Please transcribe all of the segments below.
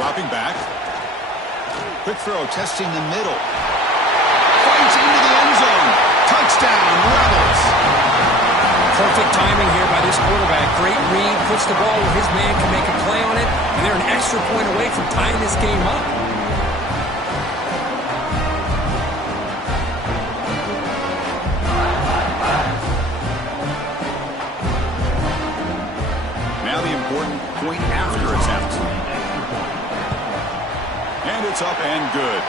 dropping back. Quick throw, testing the middle. Fights into the end zone. Touchdown, Rebels. Perfect timing here by this quarterback. Great read, puts the ball where his man can make a play on it, and they're an extra point away from tying this game up. Now the important point after attempt. And it's up and good.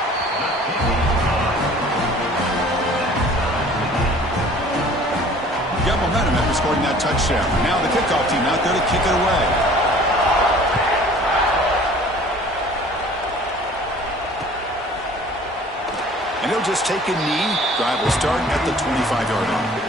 Got momentum after scoring that touchdown. Now the kickoff team out there to kick it away. And he'll just take a knee. Drive will start at the 25-yard line.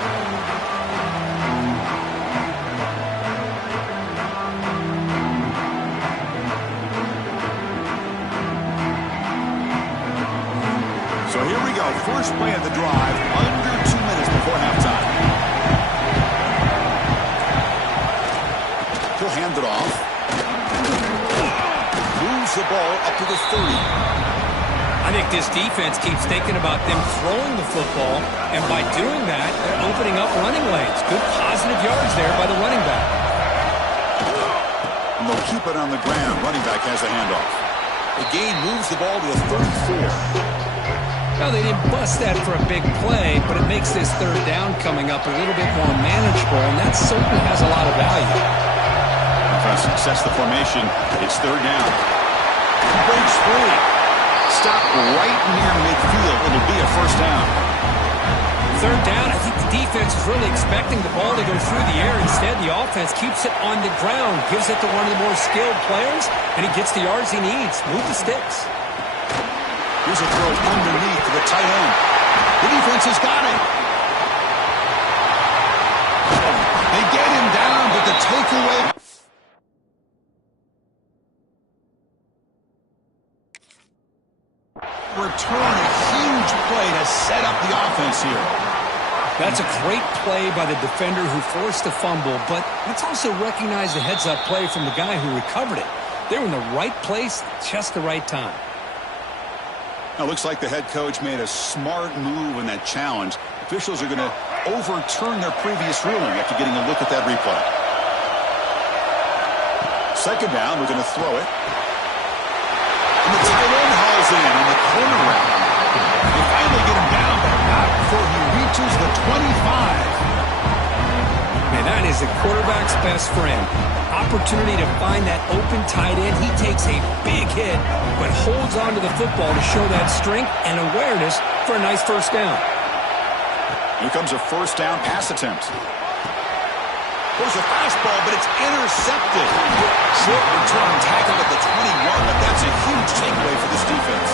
So here we go. First play of the drive. Under 2 minutes before halftime. He'll hand it off. Moves the ball up to the 30. I think this defense keeps thinking about them throwing the football, and by doing that, they're opening up running lanes. Good positive yards there by the running back. And they'll keep it on the ground. Running back has a handoff. The gain moves the ball to the 34. Now, they didn't bust that for a big play, but it makes this third down coming up a little bit more manageable, and that certainly has a lot of value. Offense sets the formation. It's third down. Breaks free. Stop right near midfield. It'll be a first down. Third down, I think the defense is really expecting the ball to go through the air. Instead, the offense keeps it on the ground, gives it to one of the more skilled players, and he gets the yards he needs. Move the sticks. Here's a throw underneath to the tight end. The defense has got it. They get him down, but the takeaway. Return a huge play to set up the offense here. That's a great play by the defender who forced the fumble, but let's also recognize the heads-up play from the guy who recovered it. They were in the right place, just the right time. Now, looks like the head coach made a smart move in that challenge. Officials are going to overturn their previous ruling after getting a look at that replay. Second down, we're going to throw it. And the tight end hauls in on the corner route. They finally get him down, but not before he reaches the 25. Man, that is a quarterback's best friend. Opportunity to find that open tight end. He takes a big hit, but holds on to the football to show that strength and awareness for a nice first down. Here comes a first down pass attempt. There's a fastball, but it's intercepted. Short return tackle at the 21, but that's a huge takeaway for this defense.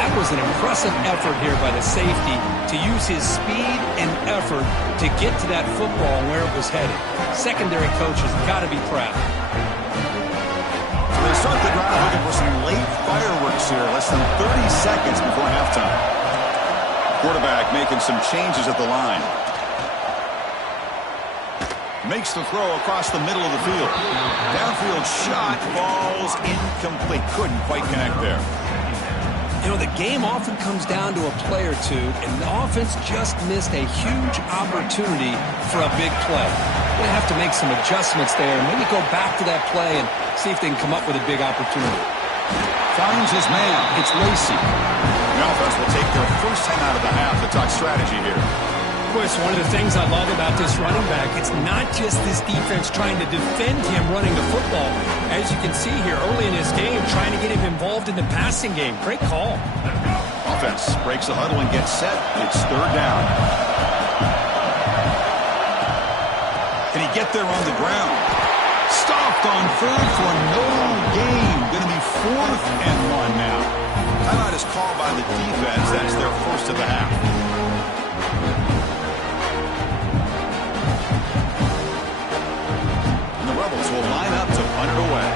That was an impressive effort here by the safety to use his speed and effort to get to that football and where it was headed. Secondary coaches got to be proud. So they start the drive looking for some late fireworks here, less than 30 seconds before halftime. Quarterback making some changes at the line. Makes the throw across the middle of the field. Downfield shot falls incomplete. Couldn't quite connect there. You know, the game often comes down to a play or two, and the offense just missed a huge opportunity for a big play. They have to make some adjustments there and maybe go back to that play and see if they can come up with a big opportunity. Finds his man. It's Lacey. The offense will take their first time out of the half to talk strategy here. Of course, one of the things I love about this running back, it's not just this defense trying to defend him running the football. As you can see here early in this game, trying to get him involved in the passing game. Great call. Offense breaks the huddle and gets set. It's third down. Can he get there on the ground? Stopped on third for no gain. Going to be 4th and 1 now. Timeout is called by the defense. That's their first of the half. And the Rebels will line up to punt it away.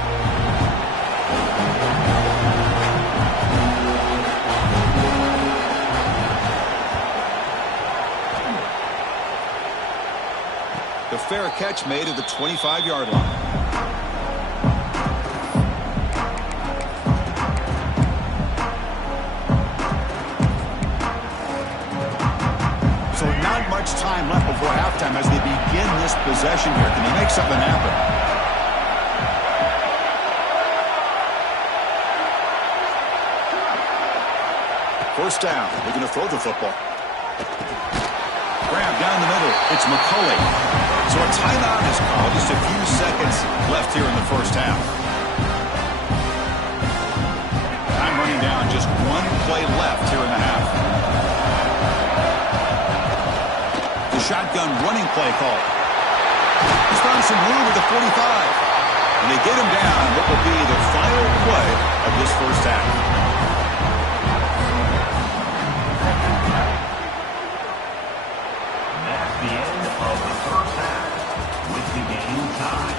The fair catch made at the 25-yard line. halftime as they begin this possession here. Can he make something happen? First down. They're going to throw the football. Grab down the middle. It's McCulley. So a timeout is called. Just a few seconds left here in the first half. Time running down. Just one play left here in the half. The shotgun running play call. He's found some room at the 45. And they get him down what will be the final play of this first half. The end of the first half with the game tied.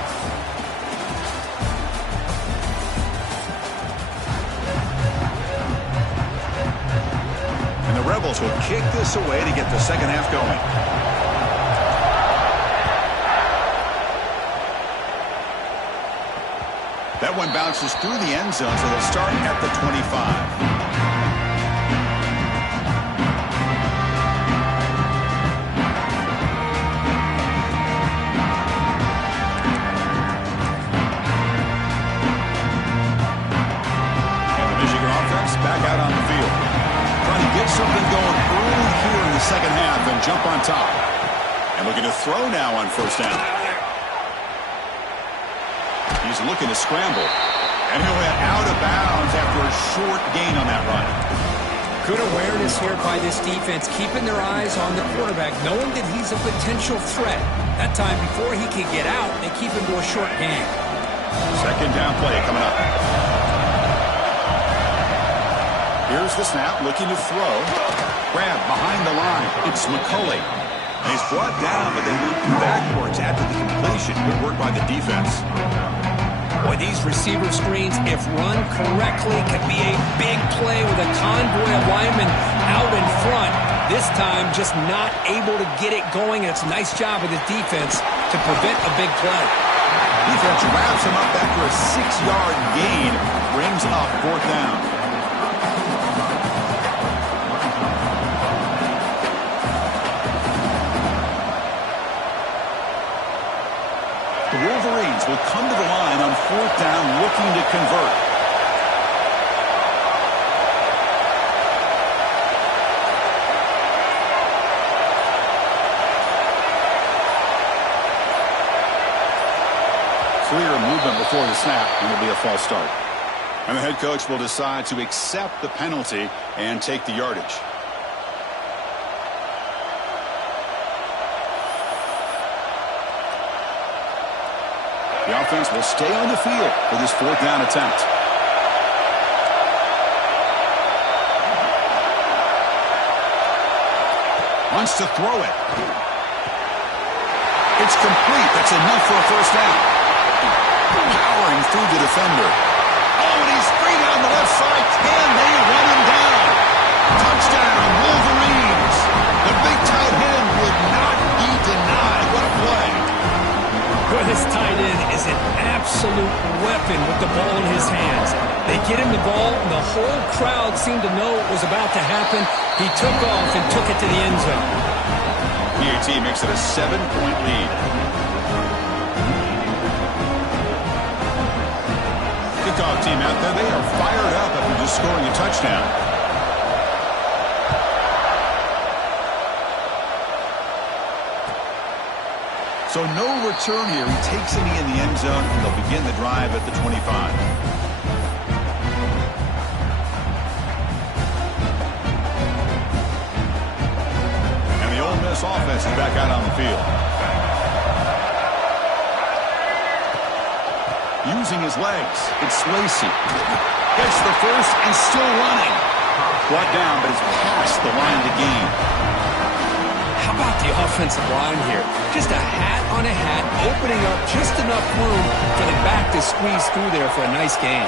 And the Rebels will kick this away to get the second half going. That one bounces through the end zone, so they'll start at the 25. Back out on the field. Trying to get something going early here in the second half and jump on top. And looking to throw now on first down. He's looking to scramble. And he'll head out of bounds after a short gain on that run. Good awareness here by this defense, keeping their eyes on the quarterback, knowing that he's a potential threat. That time before he can get out, they keep him to a short gain. Second down play coming up. Here's the snap, looking to throw. Grab behind the line. It's McCulley. And he's brought down, but they move backwards after the completion. Good work by the defense. Boy, these receiver screens, if run correctly, can be a big play with a convoy of linemen out in front. This time, just not able to get it going, and it's a nice job of the defense to prevent a big play. Defense wraps him up after a 6-yard gain. Brings up fourth down. The Wolverines will come to the line on fourth down, looking to convert. Clear movement before the snap, and it'll be a false start. And the head coach will decide to accept the penalty and take the yardage. The offense will stay on the field for this fourth down attempt. Wants to throw it. It's complete. That's enough for a first down. Powering through the defender. Oh, and he's free down the left side. Can they run him down? Touchdown, Wolverines. The big tight end would not be denied. What a play. Well, this tight end is an absolute weapon with the ball in his hands. They get him the ball, and the whole crowd seemed to know what was about to happen. He took off and took it to the end zone. PAT makes it a 7-point lead. Kickoff team out there, they are fired up after just scoring a touchdown. So no return here. He takes it in the end zone, and they'll begin the drive at the 25. And the Ole Miss offense is back out on the field. Using his legs, it's Lacey. Gets the first and still running. Brought down, but it's past the line to gain. How about the offensive line here? Just a hat on a hat, opening up just enough room for the back to squeeze through there for a nice gain.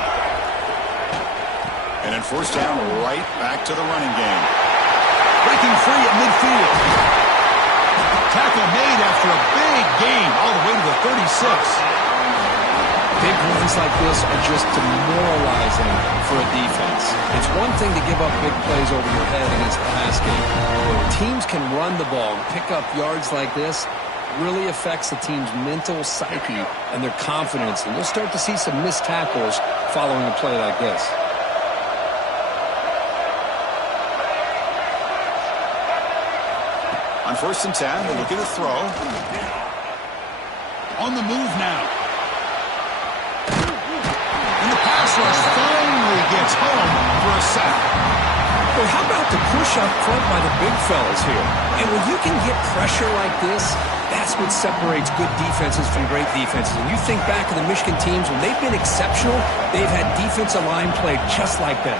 And then first down, right back to the running game. Breaking free at midfield. Tackle made after a big gain all the way to the 36. Big runs like this are just demoralizing for a defense. It's one thing to give up big plays over your head against the pass game. When teams can run the ball and pick up yards like this, really affects the team's mental psyche and their confidence. And you'll start to see some missed tackles following a play like this. On 1st and 10, we'll look at a throw. On the move now. And the pass rush finally gets home for a sack. Well, how about the push up front by the big fellas here? And when you can get pressure like this, that's what separates good defenses from great defenses. And you think back to the Michigan teams, when they've been exceptional, they've had defensive line play just like that.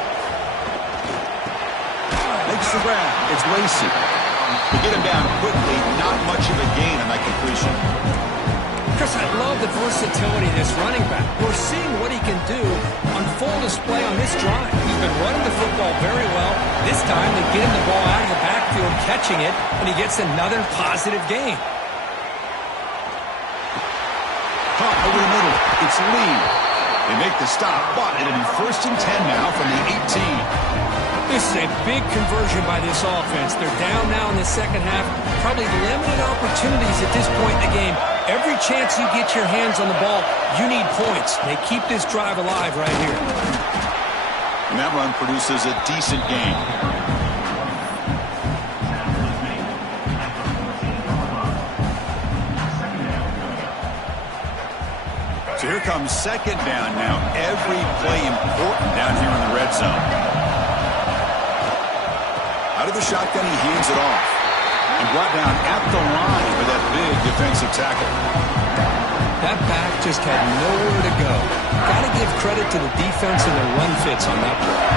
Makes the grab. It's Lacey. To get him down quickly, not much of a gain on that completion. Chris, I love the versatility of this running back. We're seeing what he can do on full display on this drive. He's been running the football very well. This time they get him the ball out of the backfield, catching it, and he gets another positive gain. Caught over the middle. It's Lee. They make the stop, but it'll be 1st and 10 now from the 18. This is a big conversion by this offense. They're down now in the second half. Probably limited opportunities at this point in the game. Every chance you get your hands on the ball, you need points. They keep this drive alive right here. And that run produces a decent gain. So here comes 2nd down now. Every play important down here in the red zone. Out of the shotgun, he hands it off. And brought down at the line with that big defensive tackle. That back just had nowhere to go. Got to give credit to the defense and their run fits on that play.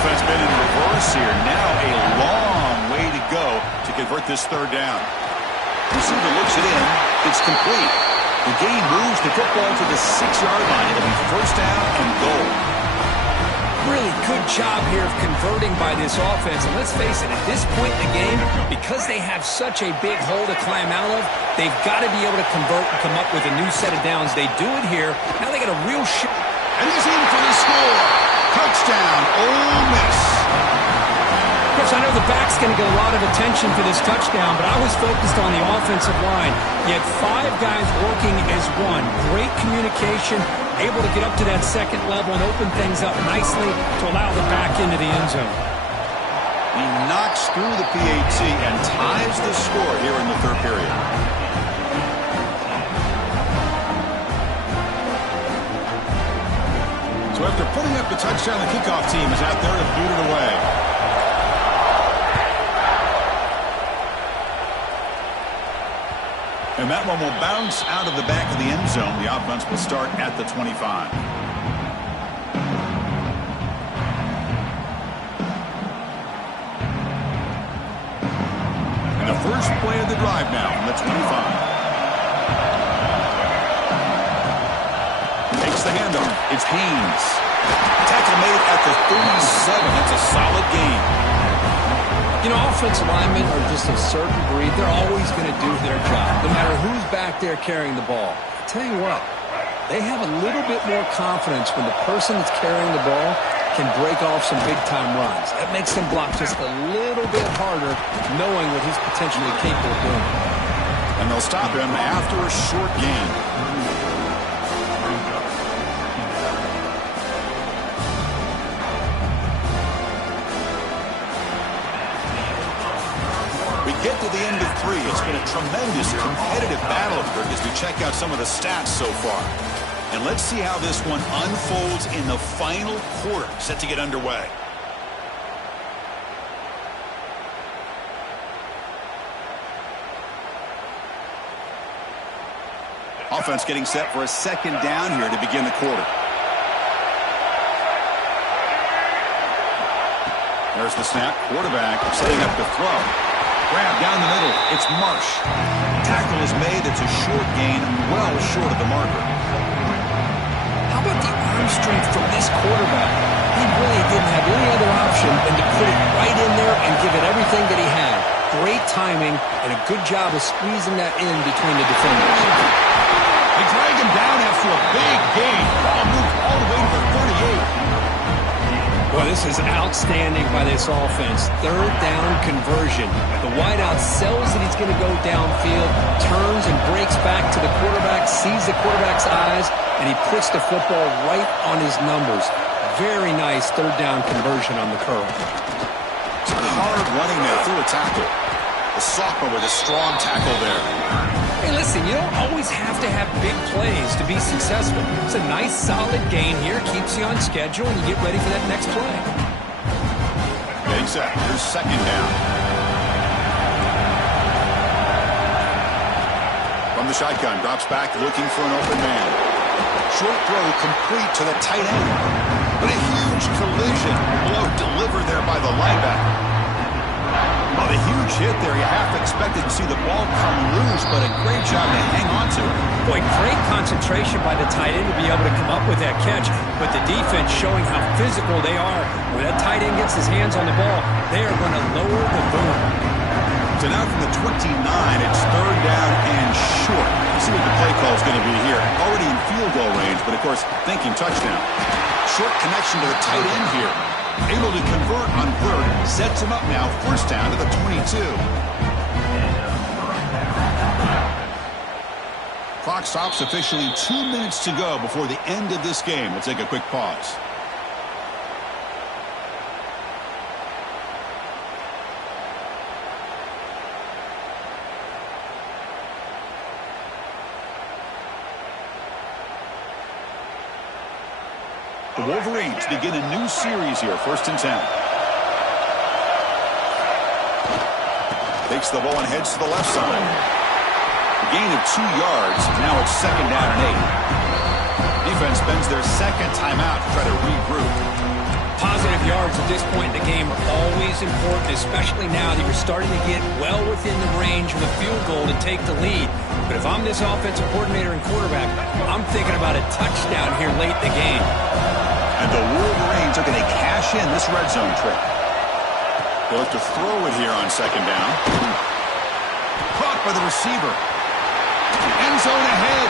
Offense been in reverse here. Now a long way to go to convert this 3rd down. Receiver looks it in. It's complete. The game moves the football to the 6-yard line. It'll be 1st down and goal. Really good job here of converting by this offense. And let's face it, at this point in the game, because they have such a big hole to climb out of, they've got to be able to convert and come up with a new set of downs. They do it here. Now they got a real shot. And he's in for the score. Touchdown, Ole Miss. Chris, I know the back's going to get a lot of attention for this touchdown, but I was focused on the offensive line. You had 5 guys working as one. Great communication, able to get up to that 2nd level and open things up nicely to allow the back into the end zone. He knocks through the PAT and ties the score here in the 3rd period. So after putting up the touchdown, the kickoff team is out there to boot it away. And that one will bounce out of the back of the end zone. The offense will start at the 25. And the first play of the drive now from the 25. Takes the handoff. It's Haynes. Tackle made at the 37. It's a solid game. You know, offensive linemen are just a certain breed. They're always going to do their job, no matter who's back there carrying the ball. I tell you what, they have a little bit more confidence when the person that's carrying the ball can break off some big-time runs. That makes him block just a little bit harder, knowing what he's potentially capable of doing. And they'll stop him after a short gain. Get to the end of 3. It's been a tremendous competitive battle as we check out some of the stats so far. And let's see how this one unfolds in the final quarter, set to get underway. Offense getting set for a 2nd down here to begin the quarter. There's the snap. Quarterback setting up the throw. Grab down the middle. It's Marsh. Tackle is made. It's a short gain, well short of the marker. How about the arm strength from this quarterback? He really didn't have any other option than to put it right in there and give it everything that he had. Great timing and a good job of squeezing that in between the defenders. They drag him down after a big gain. Ball moved all the way to the 38. Boy, This is outstanding by this offense. Third down conversion. The wideout sells that he's going to go downfield, turns and breaks back to the quarterback, sees the quarterback's eyes, and he puts the football right on his numbers. Very nice third down conversion on the curl. Hard running there through a tackle. The sophomore with a strong tackle there. Hey, listen, you don't always have to have big plays to be successful. It's a nice, solid gain here. Keeps you on schedule, and you get ready for that next play. Getting set. Here's second down. From the shotgun, drops back, looking for an open man. Short throw complete to the tight end. But a huge collision. Blow delivered there by the linebacker. Well, the huge hit there, you half expected to see the ball come loose, but a great job to hang on to it. Boy, great concentration by the tight end to be able to come up with that catch, but the defense showing how physical they are. When that tight end gets his hands on the ball, they are going to lower the boom. So now from the 29, it's third down and short. You see what the play call is going to be here. Already in field goal range, but of course, thinking touchdown. Short connection to the tight end here. Able to convert on third, sets him up now, first down to the 22. Clock stops officially 2 minutes to go before the end of this game. We'll take a quick pause. The Wolverines begin a new series here, 1st and 10. Takes the ball and heads to the left side. A gain of 2 yards. Now it's second down and 8. Defense spends their second timeout to try to regroup. Positive yards at this point in the game are always important, especially now that you're starting to get well within the range of the field goal to take the lead. But if I'm this offensive coordinator and quarterback, I'm thinking about a touchdown here late in the game. And the Wolverines are going to cash in this red zone trip. They'll have to throw it here on second down. Caught by the receiver. End zone ahead.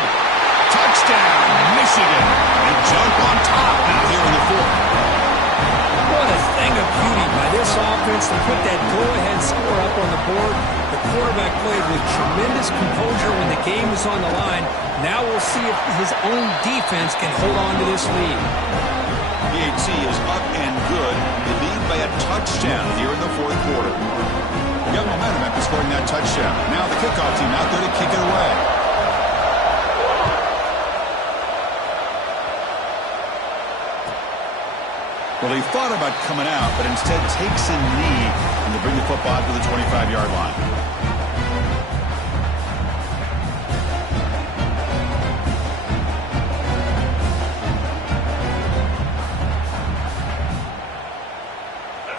Touchdown, Michigan. They jump on top now here in the 4th. What a thing of beauty by this offense to put that go-ahead score up on the board. The quarterback played with tremendous composure when the game was on the line. Now we'll see if his own defense can hold on to this lead. PAT is up and good. They lead by a touchdown here in the 4th quarter. They got momentum after scoring that touchdown. Now the kickoff team out there to kick it away. Well, he thought about coming out, but instead takes a knee and they bring the football to the 25-yard line.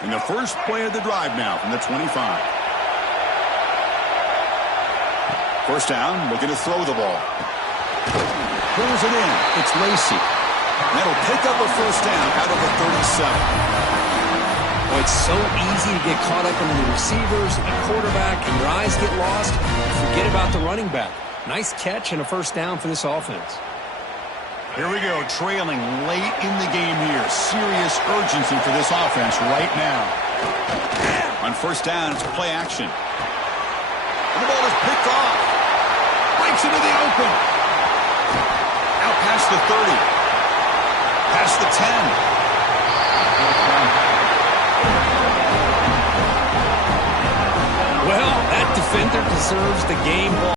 In the first play of the drive now from the 25. First down, looking to throw the ball. Pulls it in. It's Lacey. That'll pick up a first down out of the 37. Well, it's so easy to get caught up in the receivers and the quarterback, and your eyes get lost. Forget about the running back. Nice catch and a first down for this offense. Here we go, trailing late in the game here. Serious urgency for this offense right now. On first down, it's play action. And the ball is picked off. Breaks into the open. Out past the 30. Past the 10. Well, that defender deserves the game ball.